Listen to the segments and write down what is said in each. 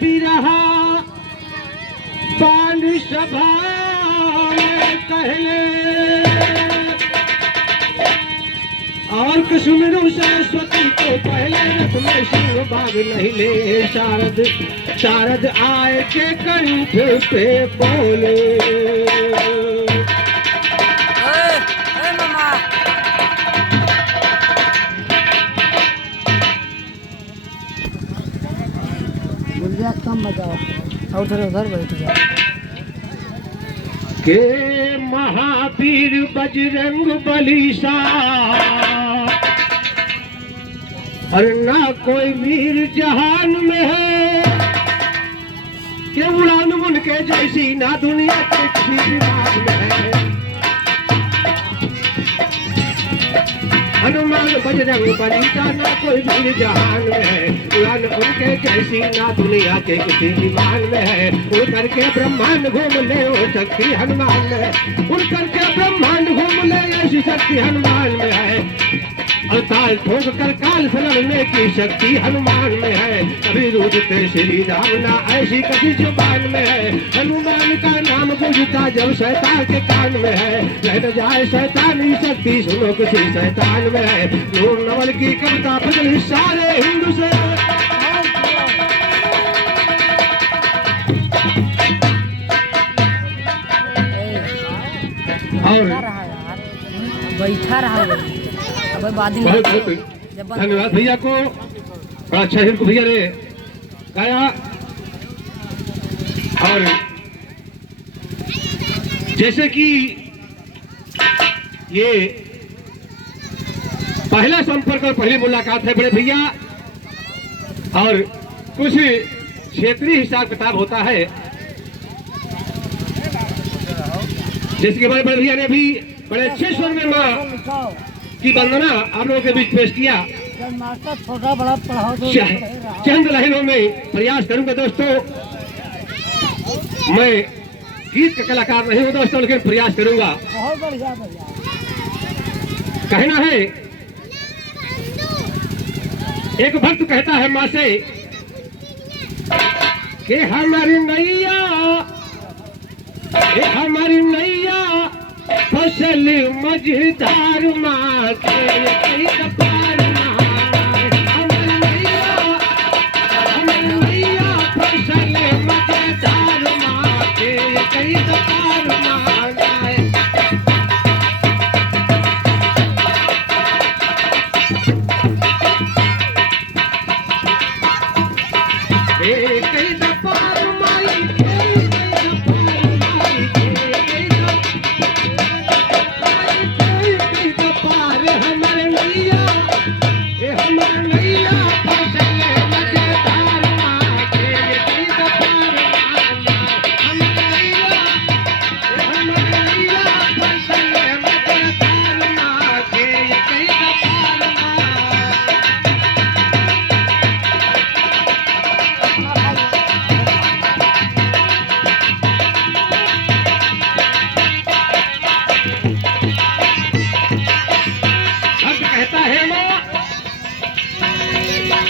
बिरहा पानी सभा में कहले और कुसुमरु सरस्वती को पहले रथ में शिव बाग नहीं ले शारद शारद आए के कंठ पे बोले कम बजाओ और थोड़ा उधर बैठ जाओ के महावीर बजरंग बली सा और ना कोई वीर जहान में है के उड़ान उनके जैसी ना दुनिया के किसी दिमाग में है हनुमान बजरंग बली का ना कोई वीर जहान में है उड़ान उनके जैसी ना दुनिया के किसी विमान में है उड़ करके ब्रह्मांड घूम ले वो शक्ति हनुमान में है उड़ करके ब्रह्मांड घूम ले ऐसी शक्ति हनुमान में है और ताल ठोक कर काल फलने की शक्ति हनुमान में है कभी रूठते श्री राम ना ऐसी कभी जुबान में है हनुमान का नाम गुजता जब शैतान के कान में है लहट जाए शैतानी शक्ति सुनो किसी शैतान में है नूर नवल की कविता बदल सारे हिंदू से बैठा रहा धन्यवाद भैया को बड़ा अच्छा हिंदू भैया ने गाया और जैसे कि ये पहला संपर्क और पहली मुलाकात है बड़े भैया और कुछ क्षेत्रीय हिसाब किताब होता है जिसके बड़े बड़े भैया ने भी बड़े अच्छे स्वर में माँ की वंदना आप लोगों के बीच पेश किया छोटा बड़ा पढ़ाओ चंद लाइनों में प्रयास करूंगा दोस्तों मैं गीत का कलाकार नहीं हूं दोस्तों लेकिन प्रयास करूंगा बहुत बढ़िया कहना है एक भक्त कहता है माँ से कि हमारी नैया फसल मझधार माँ के कपार हमारी नैया फसल मझधार माँ के कई कपार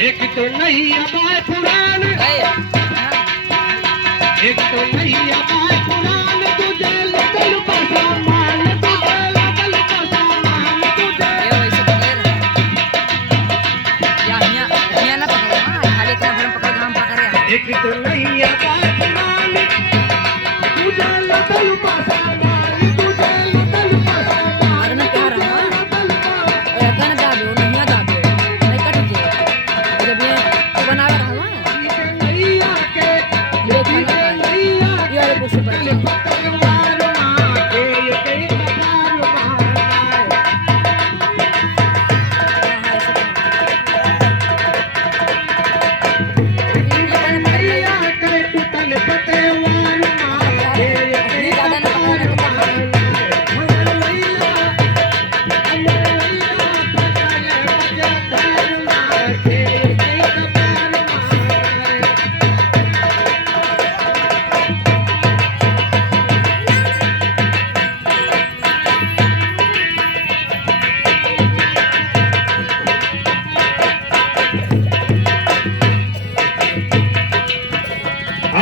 एक तो नैया बाय पुरान एक तो नैया बाय पुरान तुझे लगल बसामान तुझे लगल बसामान तुझे ये वैसे पकड़ या हिया ना पकड़ खाली तरह हम पकड़ हम पकड़ एक तो नैया बाय पुरान तुझे लगल बसामान तुझे लगल बसामान अरे क्या रहा है कहना दाबो नहीं दाबो नहीं कट के जब ये बना रहा हूं नैया के ये खाना ये वाले कुछ बना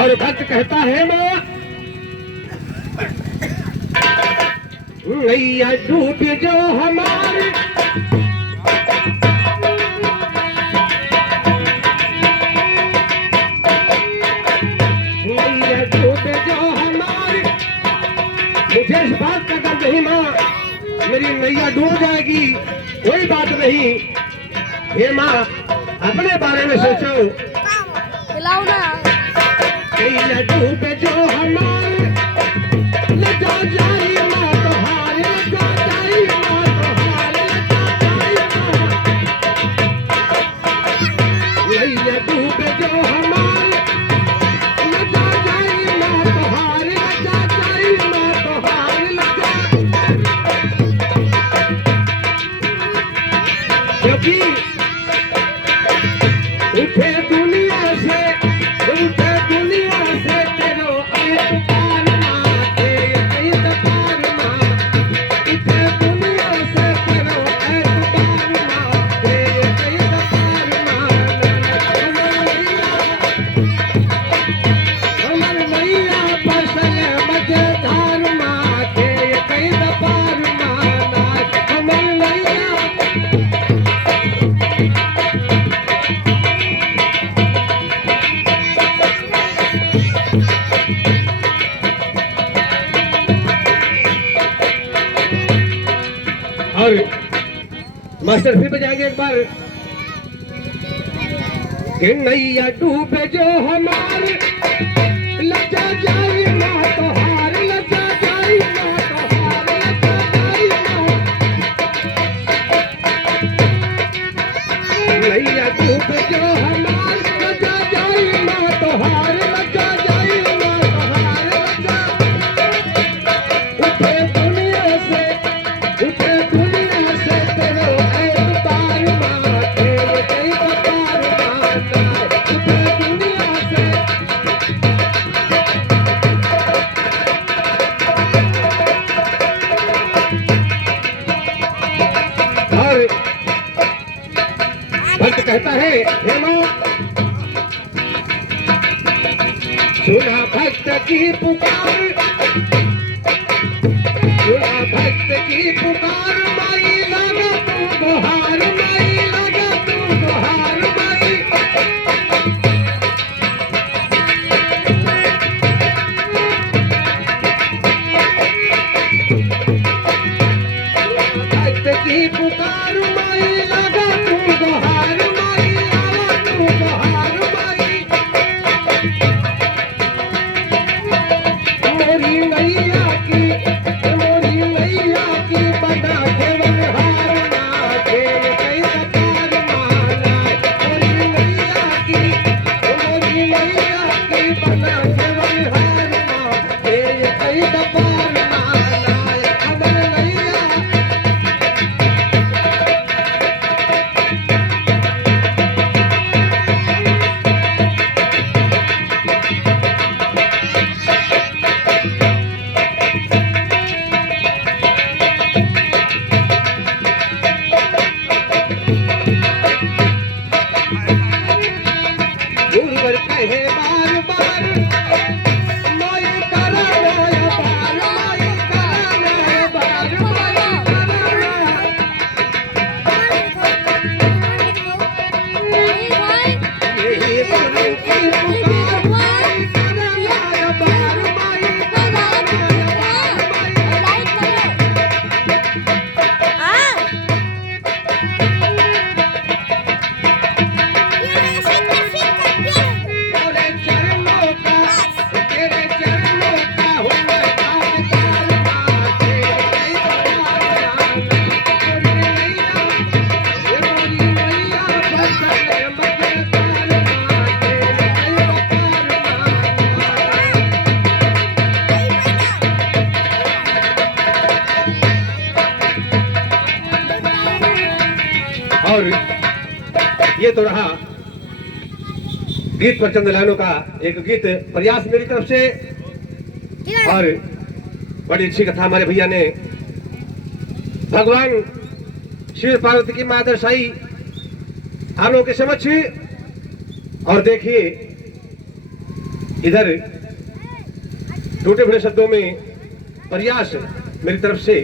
और भक्त कहता है माँ नैया डूब जो हमारी नैया डूब जो हमारी मुझे इस बात का डर नहीं माँ मेरी नैया डूब जाएगी कोई बात नहीं हे माँ अपने बारे में सोचो खिलाओ ना नैया डूब जो हमारी लगा जाई माँ तोहार लगा जाई माँ तोहार लगा जाई माँ नैया डूब जो हमारी लगा जाई माँ तोहार लगा जाई माँ तोहार लगा क्योंकि उठे दुनिया से तेरो ऐतबार माँ तेरे ऐतबार माँ उठे दुनिया से तेरो ऐतबार माँ तेरे ऐतबार माँ हमर मैया बसल मजेदार माँ तेरे ऐतबार माँ हमर मैया और मास्टर फिर बजाएंगे एक बार कि नैया डूबे जो हमारे लगा जाई माँ तोहार लगा जाई माँ तोहार लगा जाई माँ नैया डूबे जो हमारे लगा जाई माँ तोहार लगा जाई माँ तोहार लगा उठे दुनिया से तेरो ऐतबार माँ तेरे ऐतबार माँ उठे दुनिया से और भक्त कहता है हे माँ सुना भक्त की पुकार सुना भक्त की पुकार माई लगा तू गुहार माई लगा तू गुहार माई भक्त की पुकार माई लगा तू गुहार माई लगा तू गुहार माई मोरी मैया की बना केवल हार माँ तेरे ऐतबार माँ मोरी मैया की बना केवल हार माँ तेरे ऐतबार माँ हमर मैया गुरुवर कहे बार बार माई करा माया बार माई करा माया बार माई करा यही गुरु की पुकार माई करा माया बार माई करा तेरे चरणों का हूँ मैं ताबेदार माँ तेरे ऐतबार मोरी मैया बसल मजेदार माँ तेरे ऐतबार और ये तो रहा गीत पर चंद लाइनों का एक गीत प्रयास मेरी तरफ से और बड़ी अच्छी कथा हमारे भैया ने भगवान शिव पार्वती की मां दर्शाई आलों के समक्ष। और देखिए इधर टूटे फूटे शब्दों में प्रयास मेरी तरफ से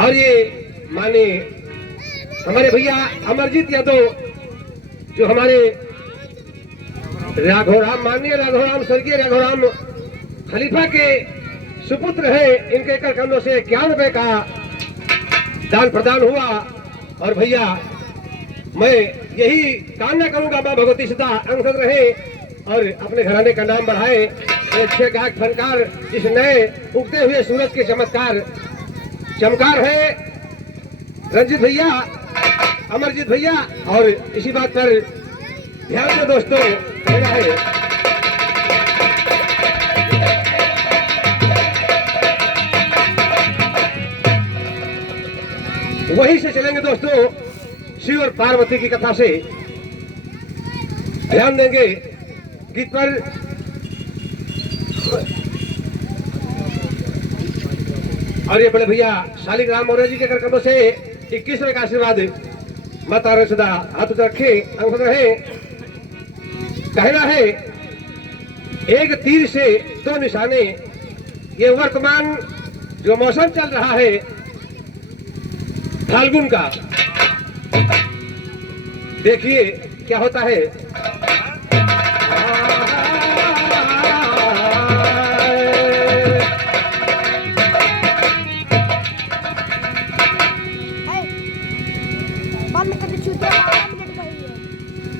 और ये माने हमारे भैया अमरजीत यादव जो हमारे राघवराम माननीय राघवराम स्वर्गीय राघवराम खलीफा के सुपुत्र है, इनके कर कमलों से 51 रुपए का दान प्रदान हुआ। और भैया मैं यही कामना करूंगा मां भगवती सदा अंगद रहे और अपने घराने का नाम बढ़ाए। अच्छे गायक फनकार इस नए उगते हुए सूरज के चमकार है रंजीत भैया, अमरजीत भैया। और इसी बात पर ध्यान दो दोस्तों, कहना है वहीं से चलेंगे दोस्तों, शिव और पार्वती की कथा से ध्यान देंगे गीत पर। और ये बड़े भैया शालिग्राम मौर्य जी के कर कमलों से 21 रुपए का आशीर्वाद माता रानी सदा हाथ रखे अंग रहे। कहना है एक तीर से 2 निशाने, ये वर्तमान जो मौसम चल रहा है फाल्गुन का, देखिए क्या होता है।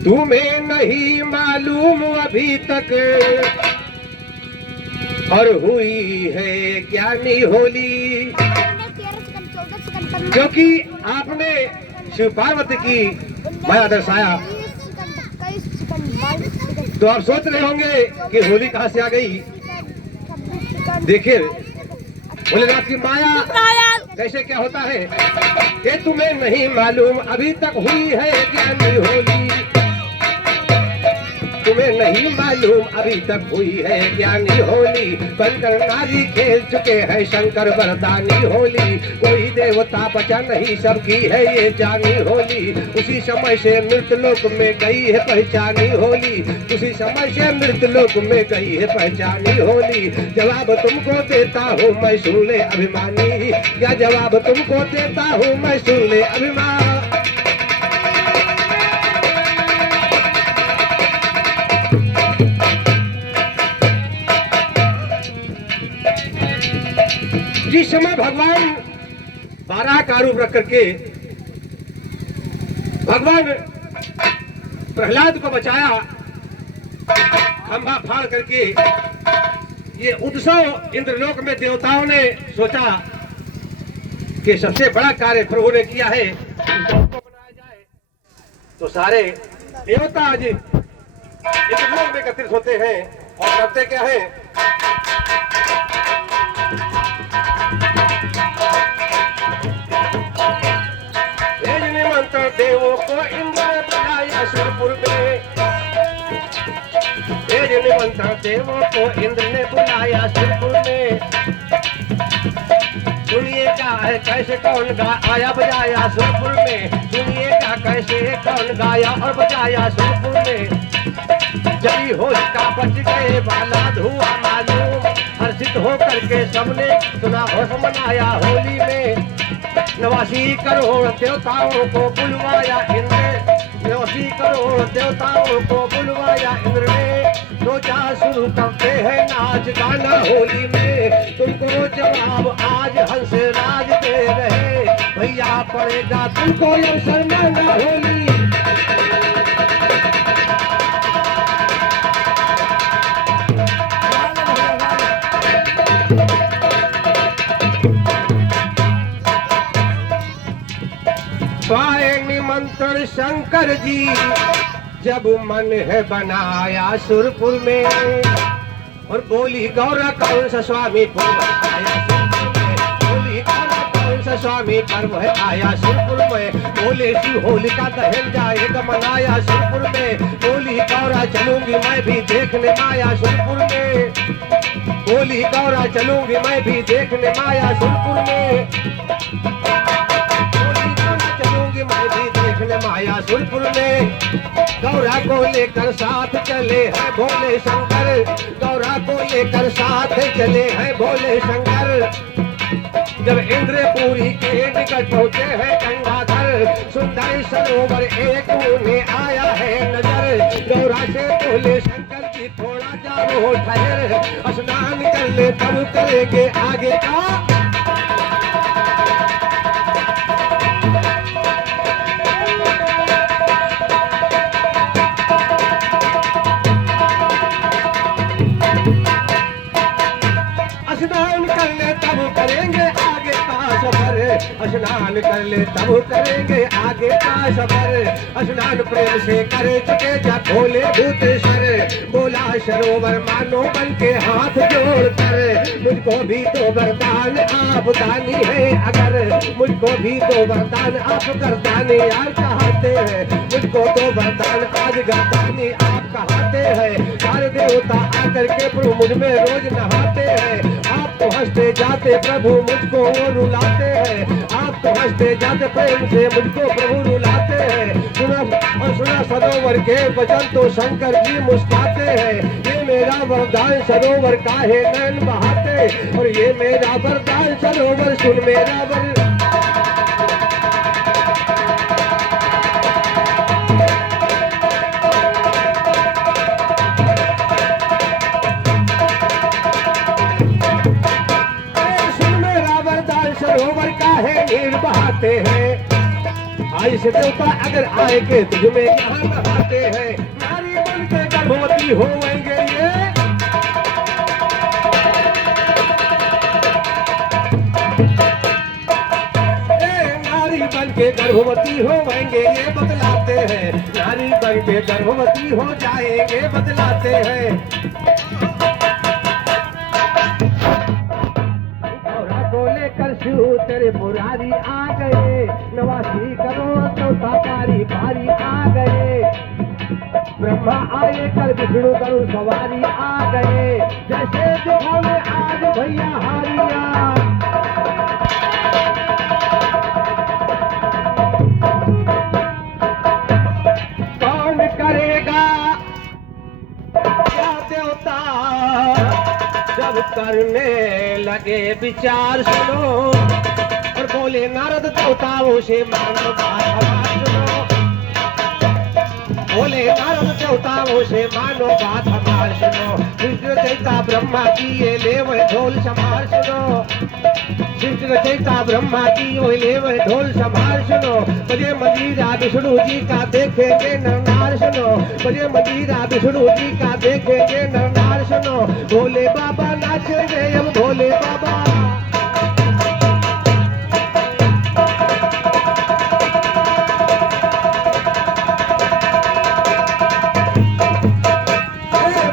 तुम्हें नहीं मालूम अभी तक और हुई है ज्ञानी होली, क्योंकि आपने शिव पार्वती की माया दर्शाया। तो आप सोच रहे होंगे कि होली कहां से आ गई। देखिए भोलेनाथ की माया कैसे क्या होता है। ये तुम्हें नहीं मालूम अभी तक हुई है ज्ञानी होली, तुम्हें नहीं मालूम अभी तक हुई है ज्ञानी होली। बनकर नारी खेल चुके हैं शंकर वरदानी होली, कोई देवता बचा नहीं सबकी है ये जानी होली। उसी समय से मृतलोक में गई है पहचानी होली, उसी समय से मृतलोक में गई है पहचानी होली। जवाब तुमको देता हूँ मैं सुन ले अभिमानी, क्या जवाब तुमको देता हूँ मैं सुन ले अभिमान। जिस समय भगवान 12 का रूप रख करके भगवान प्रहलाद को बचाया, खंभा फाड़ करके, ये उत्सव इंद्रलोक में देवताओं ने सोचा कि सबसे बड़ा कार्य प्रभु ने किया है, उसको बनाया जाए। तो सारे देवता आज इंद्रलोक में एकत्रित होते हैं और करते क्या है, देवों को इंद्र ने बुलाया सुरपुर में, निमंत्रण देवों को इंद्र ने बुलाया सुरपुर में। सुनिएगा है कैसे कौन आया बजाया सुरपुर में, सुनिएगा कैसे कौन गाया और बजाया सुरपुर में। जब होलिका बच गए वाला धुआं मालूम, हर्षित होकर के सबने सुना होश मनाया होली में। 89 करोड़ देवताओं को बुलवाया इंद्र, 89 करोड़ देवताओं को बुलवाया इंद्र ने। तो जा शुरू करते हैं नाच गाना होली में, तुमको जवाब आज हंस राज दे रहे, भैया पड़ेगा तुमको अवसर मांगा होली। पाए निमंत्रण शंकर जी जब मन है बनाया सुरपुर में, और बोली गौरा कौन सा स्वामी आया सुरपुर में, बोली गौरा कौन सा स्वामी पर्व है आया शिवपुर में, बोले शिव होलिका दहन जाएगा मनाया शिवपुर में, बोली गौरा चलूंगी मैं भी देखने माया शिवपुर में, बोली गौरा चलूंगी मैं भी देखने माया शिवपुर में, बोली गौरा चलूंगी मैं भी देखने माया शिवपुर में। गौरा को लेकर साथ चले हैं भोले शंकर, गौरा को लेकर साथ चले हैं भोले शंकर। जब इंद्रपुरी के निकट पहुंचे हैं गंगाधर, सुंदर सरोवर एक उन्हें आया है नजर, गौरा से बोले शंकर जी थोड़ा जाओ ठहर, स्नान कर ले तब करेंगे आगे का। स्नान कर ले तब करेंगे आगे का सफर, स्नान कर ले तब करेंगे आगे का सफर। स्नान प्रेम से करे चुके जब भोले भूतेश्वर, बोला सरोवर मानो बन के हाथ जोड़ कर, मुझको भी तो वरदान आप दानी है अगर, मुझको भी तो वरदान आप गर्दानी यार कहते हैं, मुझको तो वरदान आज गर्दानी आप कहते हैं। सारे देवता आकर के प्रभु मुझ में रोज नहाते हैं, आप तो हंसते जाते प्रभु मुझको वो रुलाते हैं, आप तो हंसते जाते प्रेम से मुझको प्रभु रुलाते हैं। सुना सरोवर के वचन तो शंकर जी मुस्कुराते हैं, ये मेरा वरदान सरोवर काहे नैन बहाते, और ये मेरा वरदान सरोवर सुन मेरा वर। सरोवर का है नीर बहाते हैं, आई से देवता अगर आए के तुझ में यहाँ नहाते हैं, नारी बन के गर्भवती होंगे ये, नारी बन के गर्भवती होंगे ये बतलाते हैं, नारी बन के गर्भवती हो जाएंगे बतलाते हैं। तेरे पुरारी आ गए, 89 करोड़ चौथा पारी पारी आ गए, ब्रह्मा आए कल विष्णु करुण सवारी आ गए, जैसे दिखावे आज भैया हारिया। कौन करेगा क्या देवता जब करने लगे विचार सुनो, और बोले नारद देवताओं से मानो बात हमारी सुनो, बोले नारद देवताओं से मानो बात हमारी सुनो, विष्णु चैता ब्रह्मा की ये ले वह ढोल संभाल सुनो, विष्णु चैता ब्रह्मा की वो ले वह ढोल संभाल सुनो, बजे मंजीरा विष्णु जी का देखेंगे नरनार सुनो, बजे मंजीरा विष्णु जी का देखेंगे नरनार सुनो, भोले बाबा नाचेंगे अब भोले बाबा।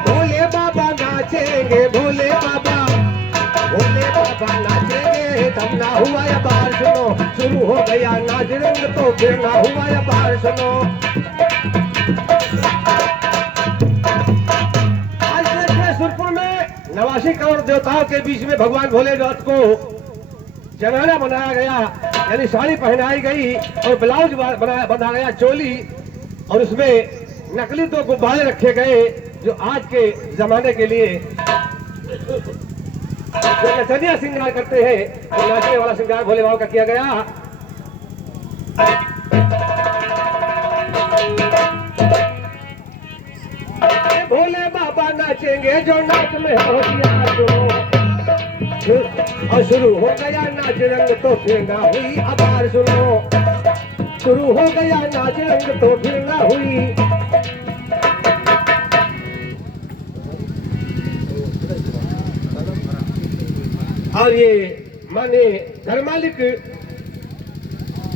भोले बाबा नाचेंगे भोले बाबा, भोले बाबा नाचेंगे तब ना हुआ या बार सुनो, शुरू हो गया नाच रंग तो फिर ना हुआ या बार सुनो। सुरपुर में 89 करोड़ देवताओं के बीच में भगवान भोलेनाथ को जनाना बनाया गया, यानी साड़ी पहनाई गई और ब्लाउज बना गया चोली, और उसमें नकली 2 गुब्बारे रखे गए जो आज के जमाने के लिए जो नचनिया श्रृंगार करते हैं, तो नाचने वाला श्रृंगार भोले बाबा का किया गया। भोले बाबा नाचेंगे जो नाच में होशियार सुनो, और शुरू हो गया नाच रंग तो फिर ना हुई आभार सुनो, शुरू हो गया नाच रंग तो फिर ना हुई। और ये माने घर मालिक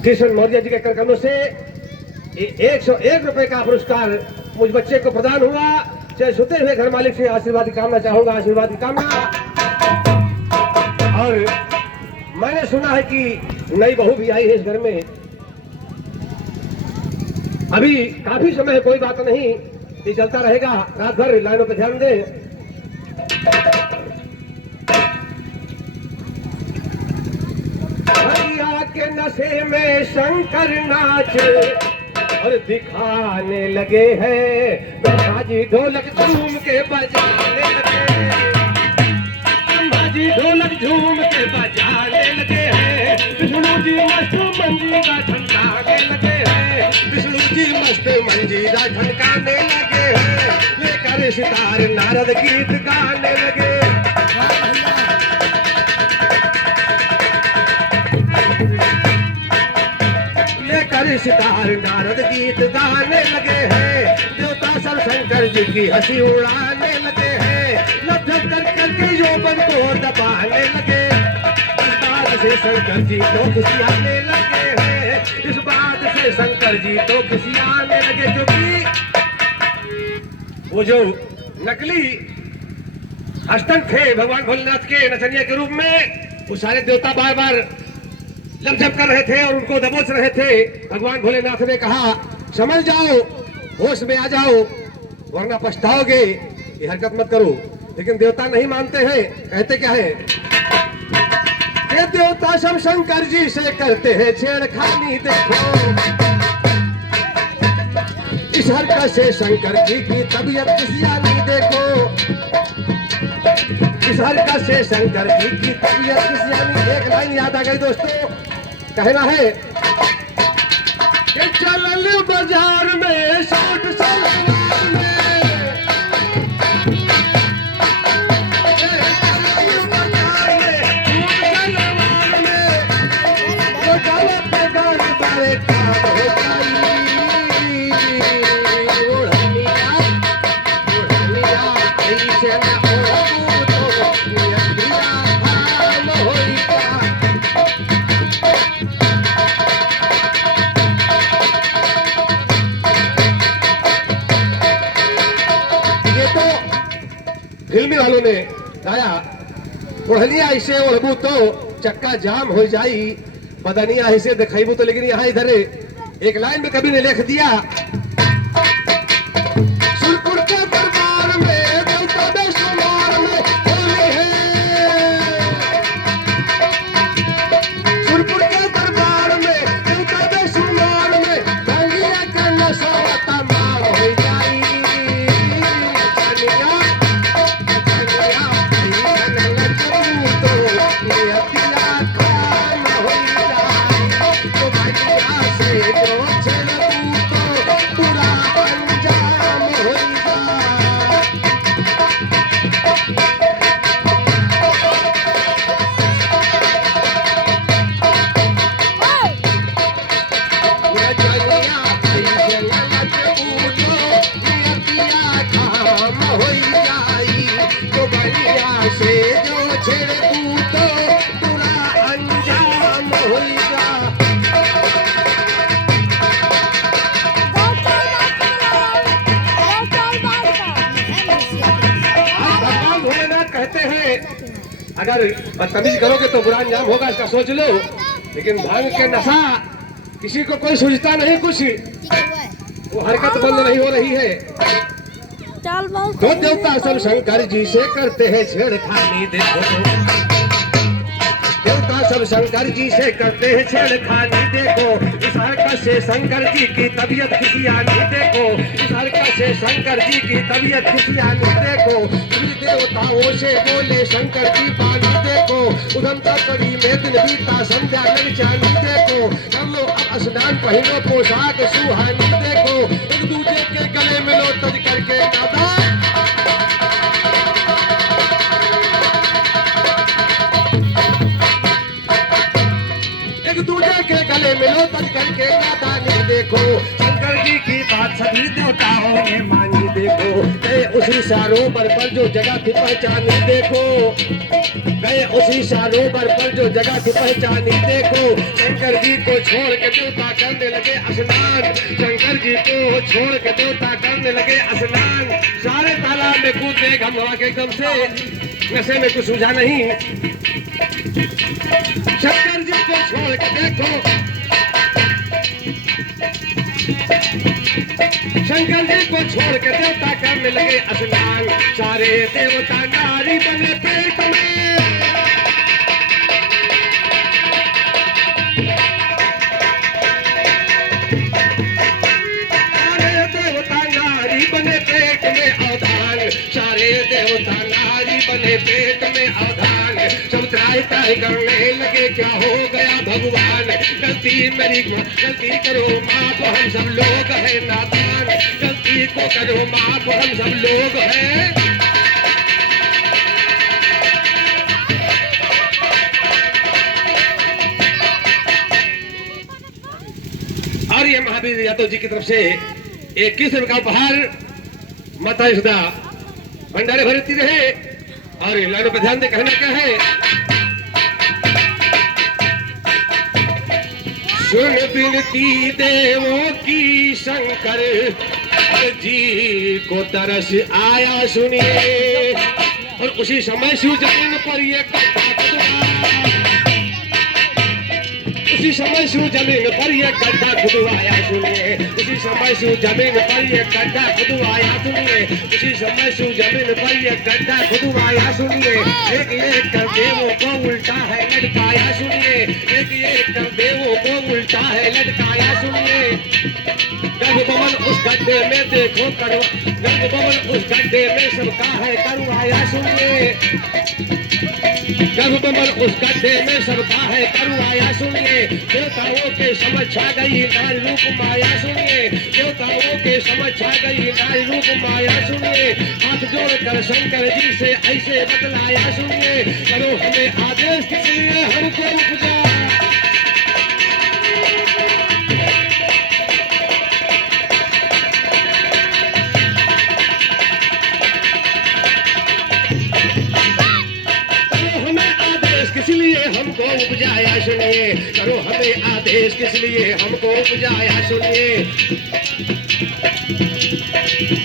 कृष्ण मौर्य जी के करकमों से 101 रुपए का पुरस्कार मुझ बच्चे को प्रदान हुआ। चाहे सुते हुए घर मालिक से आशीर्वाद की कामना चाहूंगा, आशीर्वाद की कामना। और मैंने सुना है कि नई बहू भी आई है इस घर में। अभी काफी समय है, कोई बात नहीं, ये चलता रहेगा रात भर। लाइनों पर ध्यान दें। भैया के नशे में शंकर नाच और दिखाने लगे हैं। ब्रह्माजी ढोलक झूम के बजाने लगे, ब्रह्माजी ढोलक झूम के बजाने लगे हैं। विष्णु जी मस्त मंजीरा ठनकाने लगे हैं, विष्णु जी मस्त मंजीरा ठनकाने लगे हैं। लेकर सितार नारद गीत गाने लगे। लेकर सितार नारद गीत गाने लगे हैं। देवता सब शंकर जी की हंसी उड़ाने लगे हैं। लप कर करके यौवन को दबाने लगे। इस बात से शंकर जी तो खुशियाने लगे हैं। इस बात से शंकर जी तो खुशियाने लगे, क्योंकि वो जो नकली अष्टन थे भगवान भोलेनाथ के नचनिया के रूप में, वो सारे देवता बार बार लपझप कर रहे थे और उनको दबोच रहे थे। भगवान भोलेनाथ ने कहा समझ जाओ, होश में आ जाओ, वरना पछताओगे, ये हरकत मत करो। लेकिन देवता नहीं मानते हैं, कहते क्या है? ये देवता सब शंकर जी से करते हैं छेड़खानी। देखो इस हरकत से शंकर जी की तबीयत किसियानी। देखो इस हरकत से शंकर जी की तबीयत किसियानी। एक लाइन याद आ गई दोस्तों, कहना है कि चलल बाजार में सूट सलवार में, फिल्मी वालों ने गाया ओढ़निया ऐसे ओढ़बू तो चक्का जाम हो जाई, बदनिया ऐसे दिखाईबू तो। लेकिन यहाँ इधर एक लाइन में कवि ने लिख दिया, सुरपुर के दरबार में देवता बेशुमार में होली है। सुरपुर के दरबार में देवता बेशुमार में बंगिया का नशा तमाम हो जाई। अगर बदतमीजी करोगे तो बुरा अंजाम होगा, इसका सोच लो। लेकिन भांग के नशा किसी को कोई सूझता नहीं, कुछ वो हरकत बंद नहीं हो रही है। तो देवता सब शंकर जी से करते हैं छेड़खानी। देखो देवता सब शंकर जी से करते हैं छेड़खानी। देखो इस हरकत से शंकर जी की तबीयत खिसियानी। देखो इस हरकत से शंकर जी की तबीयत खिसियानी। देखो देवताओं से बोले शंकर जी पानी। देखो उधमता कड़ी में दिन बीता संध्या लग जानी। देखो हम लोग अब स्नान पहनो पोशाक सुहानी। देखो एक दूसरे के गले मिलो तज करके दादा। एक दूसरे के गले मिलो तज करके दादा। देखो शंकर जी की बात सभी देवताओं ने मानी। देखो गए उसी सरोवर पर जो जगह थी पहचानी। देखो गए उसी सरोवर पर जो जगह थी पहचानी। देखो शंकर जी को छोड़ के देवता करने लगे स्नान। शंकर जी को छोड़ के देवता करने लगे स्नान। सारे तालाब में कूदे गंगा के एकदम से, नशे में कुछ सूझा नहीं। शंकर जी को छोड़ के देखो, शंकर जी को छोड़ के देवता करने लगे स्नान। सारे देवता नारी बने पेट में, सारे देवता नारी बने पेट में अवधान, सारे देवता नारी बने पेट में अवधान। सब त्राई त्राई करने लगे क्या हो गया भगवान, गलती मेरी गलती करो माफ, हम सब लोग हैं नादान, गलती को करो माफ, हम सब लोग हैं। और ये महावीर यादव जी की तरफ से 21 रुपये का उपहार माता यशोदा भंडारे भरती रहे। और लाइनों पर ध्यान दे, कहना क्या है, सुन बिनती देवों की शंकर जी को तरस आया सुनिए। और उसी समय शिव जमीन पर ये उसी समय शिव जमीन पर ये गड्ढा खुदवाया सुनिए, उसी समय शिव जमीन पर ये गड्ढा खुदवाया सुनिए, उसी समय शिव जमीन पर ये गड्ढा खुदवाया सुनिए। एक एक कर देवों को उल्टा है लटकाया सुनिए, एक एक कर देवों को उल्टा है लटकाया सुनिए। गर्भ भवन उस गड्ढे में देखो करवा, गर्भ भवन उस गड्ढे में सबका है करवाया सुनिए, गर्भ भवन उस गड्ढे में सबका है करवाया सुनिए। देवताओं के समझ छा गई नारी रूप माया सुनिए, देवताओं के समझ छा गई नारी रूप माया सुनिए। हाथ जोड़कर शंकर जी से ऐसे बतलाया सुनिए, करो हमें आदेश किसलिए हमको उपजा। किसलिए हमको उपजाया सुनिए, करो हमें आदेश किसलिए हमको उपजाया सुनिए,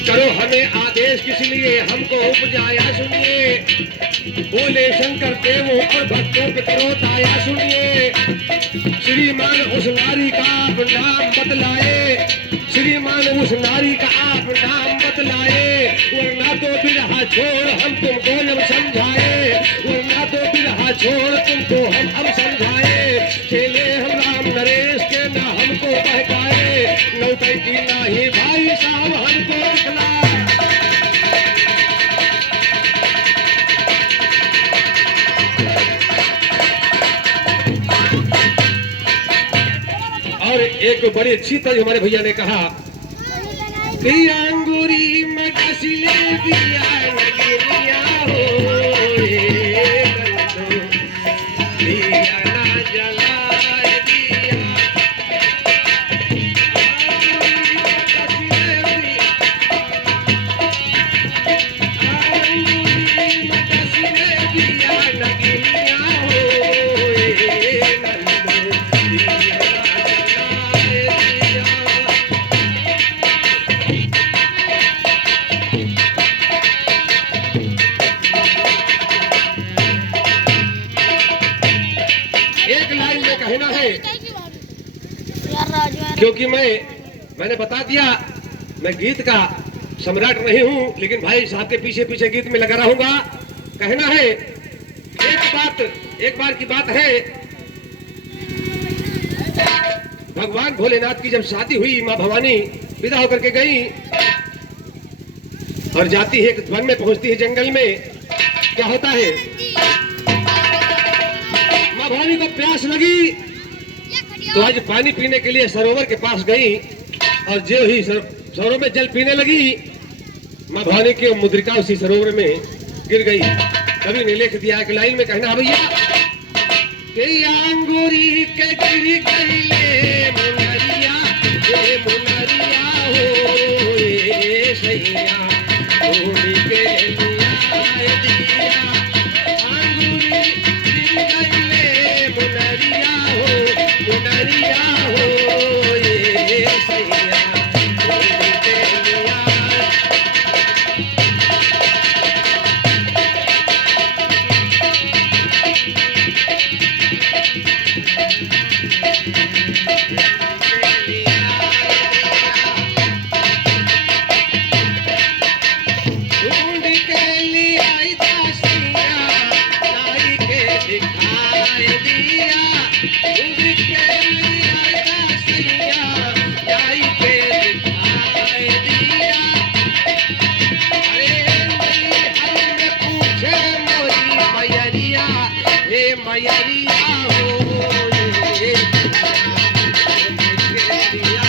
करो हमें आदेश किसलिए हमको उपजाया सुनिए। बोले शंकर देवों और भक्तों पे करो दाया सुनिए। श्रीमान उस नारी का आप नाम बतलाए, श्रीमान उस नारी का आप नाम बतलाए, वरना तो बिरहा छोड़ हम तुमको जब समझाए, वरना तो बिरहा छोड़ तुमको हम अब समझाए। चेले हम राम नरेश के ना हमको बहकाए, नौटंकी नहीं भाई साहब हमको रखना। और एक बड़ी अच्छी तरह हमारे भैया ने कहा कि अंगूरी में कसले दिया नगरिया हो, दिया ना जलाए दिया, अंगूरी में कसले दिया नगरिया हो, कहना है क्योंकि मैंने बता दिया मैं गीत का सम्राट नहीं हूं, लेकिन भाई साहब के पीछे पीछे गीत में लगा रहूंगा। कहना है एक बार की बात है, भगवान भोलेनाथ की जब शादी हुई, माँ भवानी विदा होकर के गई और जाती है वन में, पहुंचती है जंगल में। क्या होता है, माँ भवानी को प्यास लगी तो आज पानी पीने के लिए सरोवर के पास गई और जो ही सरोवर में जल पीने लगी, माँ भवानी की मुद्रिका उसी सरोवर में गिर गई। कवि ने लिख दिया कि लाइन में कहना भैया कि अंगूरी के गिर गई ले मुनरिया, ये मुनरिया हो ये सैया अंगूरी के लिया दिया, अंगूरी गिर गई ले मुनरिया हो, मुनरिया हो ये सैया अंगूरी के लिया। ढूंढ के लियाई दासिया लाई के दिखाई दिया ढूंढ के लियाई दासिया लाई के दिखाई दिया अरे नहीं हमने पूछे मोरी मैयरिया हे मैयरिया हो ये दिखाई दिया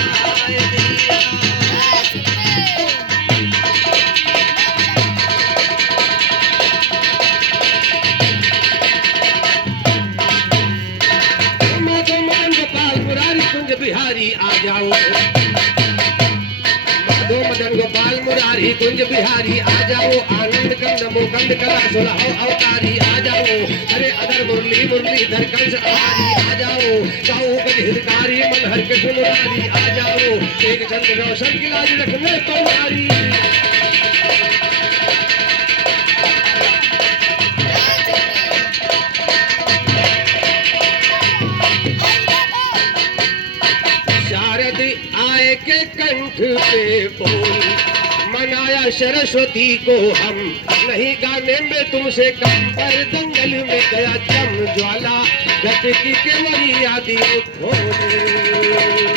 मधुमदन गोपाल मुरारी कुंज बिहारी आ जाओ मधुमदन गोपाल मुरारी कुंज बिहारी आ जाओ आनंद कंद मोकंद कला सुलहो अवतारी आ जाओ अरे अदर मुरली मुरलीधर कंस आरी आ जाओ गाओ गज हितकारी मन हर कृष्ण मुरारी आ जाओ एक चंद्र रोशन की लाज रखने तुम्हारी शारद आए के कंठ पे बोल मनाया सरस्वती को हम नहीं गाने में तुमसे कम पर दंगल में गया चम ज्वाला घट की केवरी आदि खोले